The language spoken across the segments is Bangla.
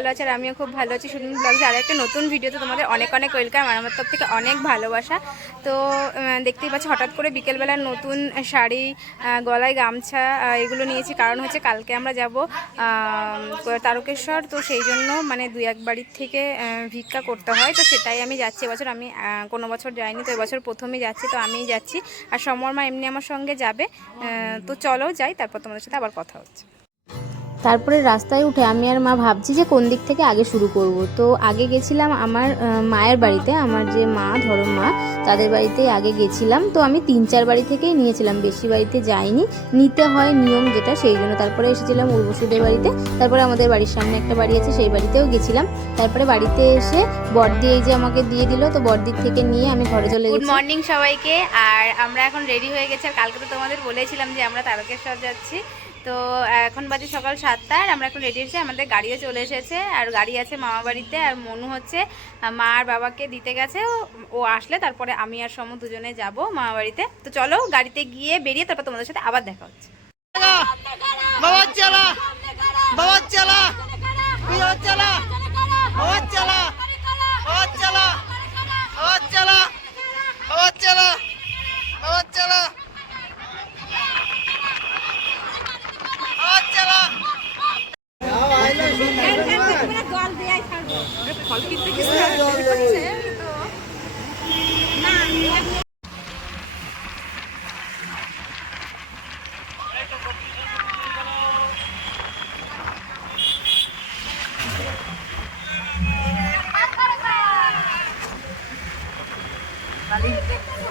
ভালো আছে আর আমিও খুব ভালো আছি। সুদিন ব্লগস আর একটা নতুন ভিডিওতে তোমাদের অনেক অনেক ওয়েলকাম আর আমার তরফ থেকে অনেক ভালোবাসা। তো দেখতেই পাচ্ছি, হঠাৎ করে বিকেলবেলার নতুন শাড়ি গলায় গামছা এগুলো নিয়েছি। কারণ হচ্ছে কালকে আমরা যাব তারকেশ্বর। তো সেই জন্য মানে দুই এক বাড়ির থেকে ভিক্ষা করতে হয়। তো সেটাই আমি যাচ্ছি। এবছর আমি কোনো বছর যাইনি, তো এবছর প্রথমেই যাচ্ছি। তো আমিই যাচ্ছি। আর সমর মা এমনি আমার সঙ্গে যাবে। তো চলো যাই, তারপর তোমাদের সাথে আবার কথা হচ্ছে। তারপরে রাস্তায় উঠে আমি আর মা ভাবছি যে কোন দিক থেকে আগে শুরু করব। তো আগে গেছিলাম আমার মায়ের বাড়িতে আমার যে মা ধরো মা তাদের বাড়িতে আগে গেছিলাম। তো আমি তিন চার বাড়ি থেকেই নিয়েছিলাম বেশি বাড়িতে যাইনি। নিতে হয় নিয়ম যেটা সেই জন্য। তারপরে এসেছিলাম উর্বশীদের বাড়িতে তারপরে আমাদের বাড়ির সামনে একটা বাড়ি আছে সেই বাড়িতেও গেছিলাম। তারপরে বাড়িতে এসে বর্দি এই যে আমাকে দিয়ে দিল তো বর্দির থেকে নিয়ে আমি ঘরে চলে গুড গেছি। মর্নিং সবাইকে। আর আমরা এখন রেডি হয়ে গেছি। আর কালকে তো তোমাদের বলেছিলাম যে আমরা তারকেশ্বর যাচ্ছি। তো, এখন বাজে সকাল সাতটা আর আমরা এখন রেডি হয়েছি। আমাদের গাড়িও চলে এসেছে আর গাড়ি আছে মামা বাড়িতে আর মনু হচ্ছে। মা আর বাবাকে দিতে গেছে। ও- আসলে তারপরে আমি আর সমু দুজনে যাব মামা বাড়িতে। তো চলো গাড়িতে গিয়ে বেরিয়ে তারপর তোমাদের সাথে আবার দেখা হচ্ছে। বাবা Charlie.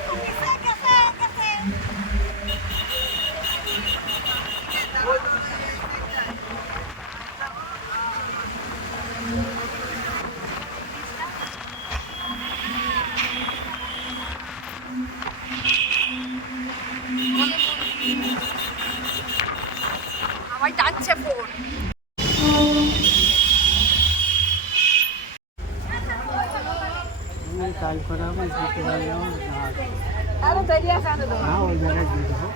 করাবো হ্যাঁ ওই জায়গায় দিয়ে দেবো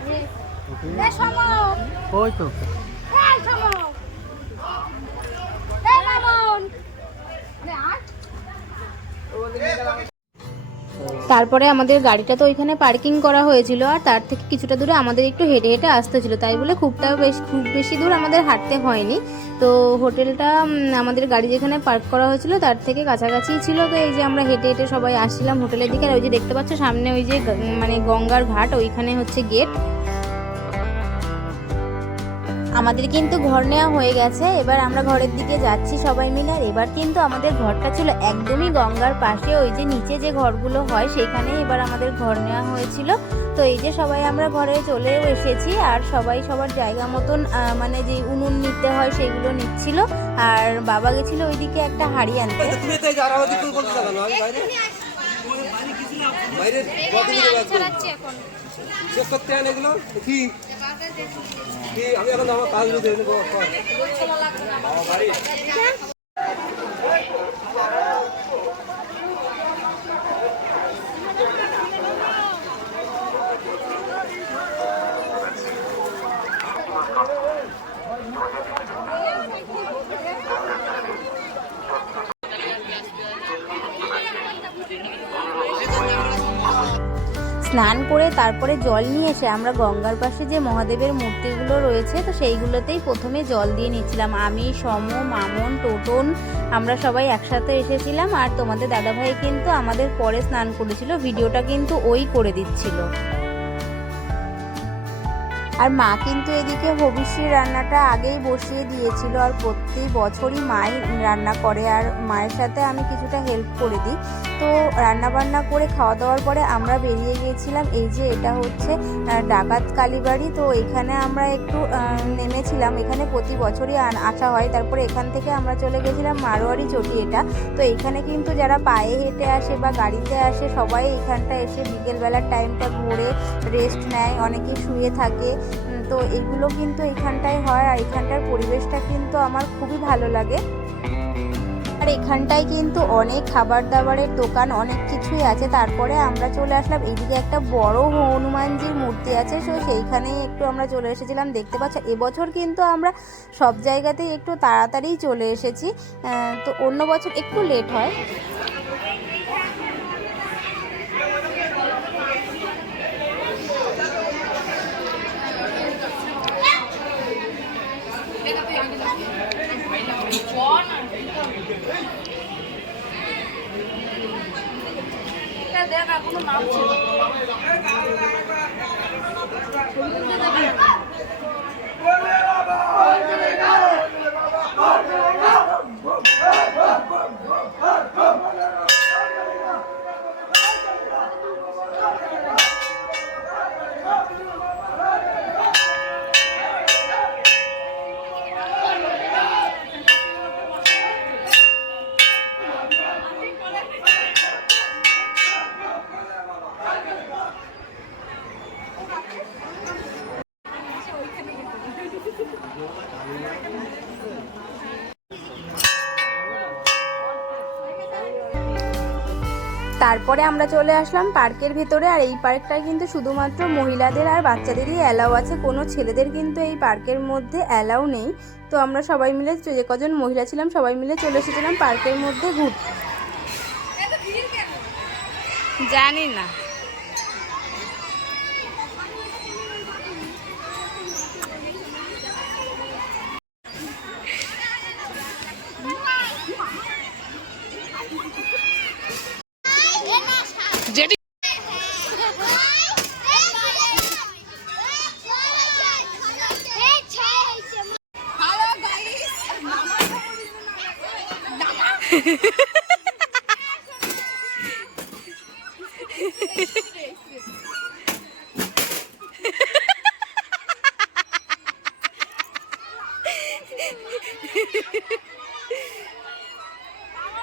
ওই তো তারপরে আমাদের গাড়িটা তো ওইখানে পার্কিং করা হয়েছিল, আর তার থেকে কিছুটা দূরে আমাদের একটু হেঁটে হেঁটে আসতে ছিল তাই বলে খুবটা বেশ, খুব বেশি দূর আমাদের হাঁটতে হয়নি। তো হোটেলটা আমাদের গাড়ি যেখানে পার্ক করা হয়েছিল তার থেকে কাছাকাছি ছিল। তো এই যে আমরা হেঁটে হেঁটে সবাই আসছিলাম হোটেলের দিকে, আর ওই যে দেখতে পাচ্ছ সামনে ওই যে মানে গঙ্গার ঘাট, ওইখানে হচ্ছে গেট। আমাদের কিন্তু ঘর নেওয়া হয়ে গেছে। এবার আমরা ঘরের দিকে যাচ্ছি সবাই মিলে। আর এবার কিন্তু আমাদের ঘরটা ছিল একদমই গঙ্গার পাশে। ওই যে নিচে যে ঘরগুলো হয় সেখানে এবার আমাদের ঘর নেওয়া হয়েছিল। তো এই যে সবাই আমরা ঘরে চলেও এসেছি আর সবাই সবার জায়গা মতন মানে যে উনুন নিতে হয় সেগুলো নিচ্ছিল। আর বাবা গেছিল ওইদিকে একটা হাড়ি আনতে। আমি বাইরে আমি এখন আমার কাজ বুঝে নেব স্নান করে তারপরে জল নিয়ে এসে আমরা গঙ্গার পাশে যে মহাদেবের মূর্তিগুলো রয়েছে, তো সেইগুলোতেই প্রথমে জল দিয়ে নিয়েছিলাম। আমি, সম, মামন, টোটন, আমরা সবাই একসাথে এসেছিলাম আর তোমাদের দাদাভাই কিন্তু আমাদের পরে স্নান করেছিল, ভিডিওটা কিন্তু ওই করে দিচ্ছিল। আর মা কিন্তু এদিকে হবিষ্যির রান্নাটা আগেই বসিয়ে দিয়েছিল আর প্রতি বছরই মাই রান্না করে আর মায়ের সাথে আমি কিছুটা হেল্প করে দিই। তো রান্না বান্না করে খাওয়া দাওয়ার পরে আমরা বেরিয়ে গিয়েছিলাম। এই যে এটা হচ্ছে ডাকাত কালীবাড়ি। তো এখানে আমরা একটু নেমেছিলাম। এখানে প্রতি বছরই আসা হয়। তারপরে এখান থেকে আমরা চলে গেছিলাম মারোয়ারি চটি এটা। তো এখানে কিন্তু যারা পায়ে হেঁটে আসে বা গাড়িতে আসে সবাই এখানটা এসে বিকেলবেলার টাইমটা ঘুরে রেস্ট নেয়। অনেকে শুয়ে থাকে। তো এগুলো কিন্তু এখানটায় হয় আর এখানটার পরিবেশটা কিন্তু আমার খুবই ভালো লাগে। আর এখানটায় কিন্তু অনেক খাবার দাবারের দোকান, অনেক কিছুই আছে। তারপরে আমরা চলে আসলাম, এইদিকে একটা বড় হনুমানজির মূর্তি আছে। সো সেইখানেই একটু আমরা চলে এসেছিলাম, দেখতে পাচ্ছ। এবছর কিন্তু আমরা সব জায়গাতেই একটু তাড়াতাড়িই চলে এসেছি। তো অন্য বছর একটু লেট হয়। দেখ এখনও নামছে Oh, তারপরে আমরা চলে আসলাম পার্কের ভেতরে, আর এই পার্কটা কিন্তু শুধুমাত্র মহিলাদের আর বাচ্চাদেরই অ্যালাউ আছে। কোনো ছেলেদের কিন্তু এই পার্কের মধ্যে অ্যালাউ নেই। তো আমরা সবাই মিলে, যে কজন মহিলা ছিলাম, সবাই মিলে চলে এসেছিলাম পার্কের মধ্যে ঘুরতে। জানি না।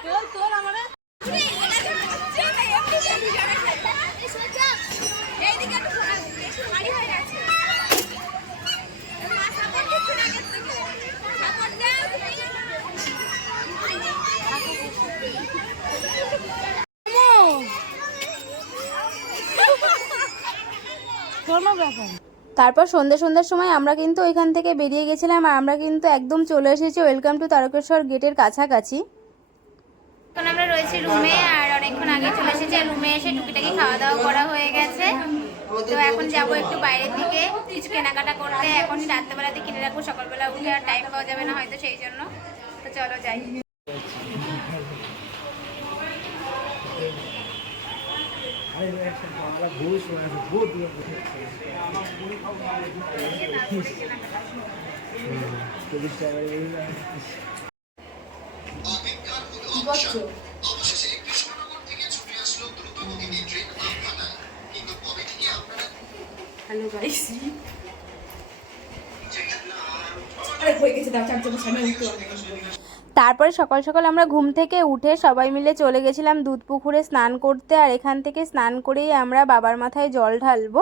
তোর তোর আমার তারপর সন্ধ্যে সন্ধ্যের সময় আমরা কিন্তু ওইখান থেকে বেরিয়ে গেছিলাম আর আমরা কিন্তু একদম চলে এসেছি ওয়েলকাম টু তারকেশ্বর গেটের কাছাকাছি। এখন আমরা রয়েছি রুমে আর অনেকক্ষণ আগে চলে এসেছি আর রুমে এসে টুকিটাকি খাওয়া দাওয়া করা হয়ে গেছে। তো এখন যাব একটু বাইরের দিকে কিছু কেনাকাটা করতে। এখন রাত্রেবেলাতে কিনে রাখব সকালবেলা উঠে আর টাইম পাওয়া যাবে না হয়তো সেই জন্য। তো চলো যাই। হ্যালো গাইস আরে হয়ে গেছে দাও চার চামচ আমি উঠতে তারপরে সকাল সকাল আমরা ঘুম থেকে উঠে সবাই মিলে চলে গেছিলাম দুধ পুকুরে স্নান করতে, আর এখান থেকে স্নান করেই আমরা বাবার মাথায় জল ঢালবো।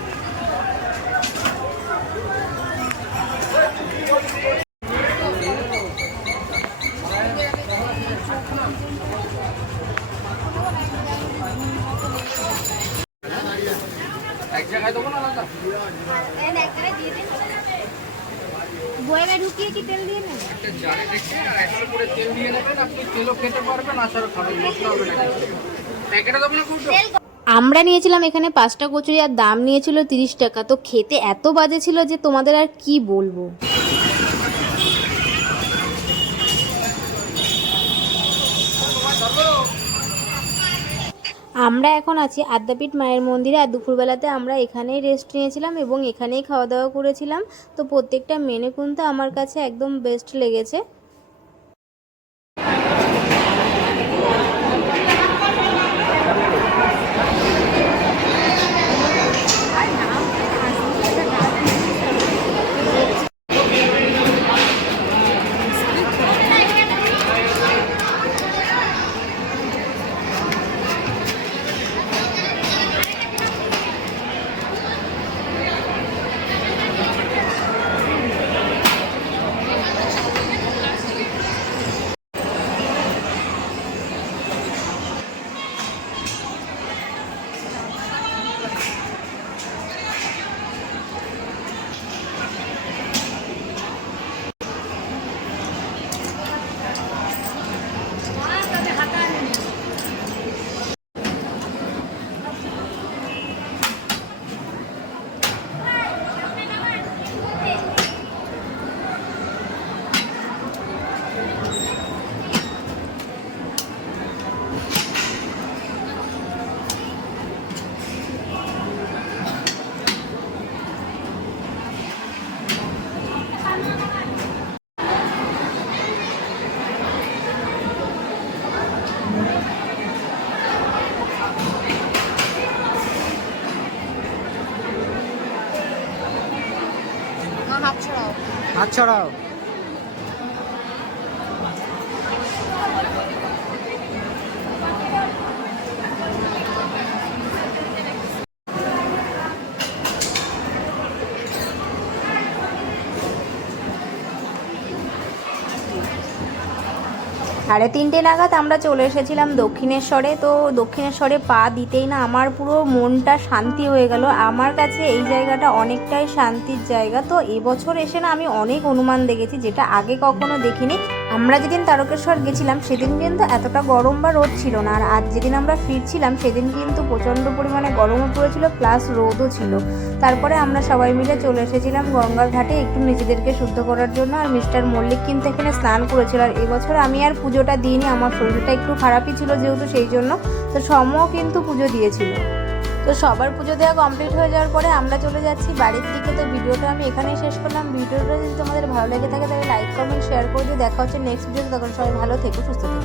আমরা নিয়েছিলাম এখানে পাঁচটা কচুরি আর দাম নিয়েছিল তিরিশ টাকা। তো খেতে এত বাজে ছিল যে তোমাদের আর কি বলব? আমরা এখন আছি আদ্যাপীঠ মায়ের মন্দিরে আর দুপুরবেলাতে আমরা এখানেই রেস্ট নিয়েছিলাম এবং এখানেই খাওয়া দাওয়া করেছিলাম। তো প্রত্যেকটা মেনু কিন্তু আমার কাছে একদম বেস্ট লেগেছে। হাত ছড়াও। সাড়ে তিনটে নাগাদ আমরা চলে এসেছিলাম দক্ষিণেশ্বরে। তো দক্ষিণেশ্বরে পা দিতেই না, আমার পুরো মনটা শান্তি হয়ে গেল। আমার কাছে এই জায়গাটা অনেকটাই শান্তির জায়গা। তো এবছর এসে না আমি অনেক অনুমান দেখেছি, যেটা আগে কখনো দেখিনি। আমরা যেদিন তারকেশ্বর গেছিলাম, সেদিন কিন্তু এতটা গরম বা রোদ ছিল না। আর আজ যেদিন আমরা ফিরছিলাম, সেদিন কিন্তু প্রচণ্ড পরিমাণে গরমও পড়েছিল প্লাস রোদও ছিল। তারপরে আমরা সবাই মিলে চলে এসেছিলাম গঙ্গার ঘাটে একটু নিজেদেরকে শুদ্ধ করার জন্য। আর মিস্টার মল্লিক কিন্তু এখানে স্নান করেছিল। আর এবছর আমি আর পুজোটা দিইনি, আমার শরীরটা একটু খারাপই ছিল যেহেতু সেই জন্য। তো সমও কিন্তু পুজো দিয়েছিল। তো সবার পুজো দেওয়া কমপ্লিট হয়ে যাওয়ার পরে আমরা চলে যাচ্ছি বাড়ির দিকে। তো ভিডিওটা আমি এখানেই শেষ করলাম। ভিডিওটা যদি তোমাদের ভালো লেগে থাকে তাহলে লাইক কমেন্ট শেয়ার করে দিয়ে দেখা হচ্ছে নেক্সট ভিডিওতে তখন সবাই ভালো থেকো, সুস্থ থেকো।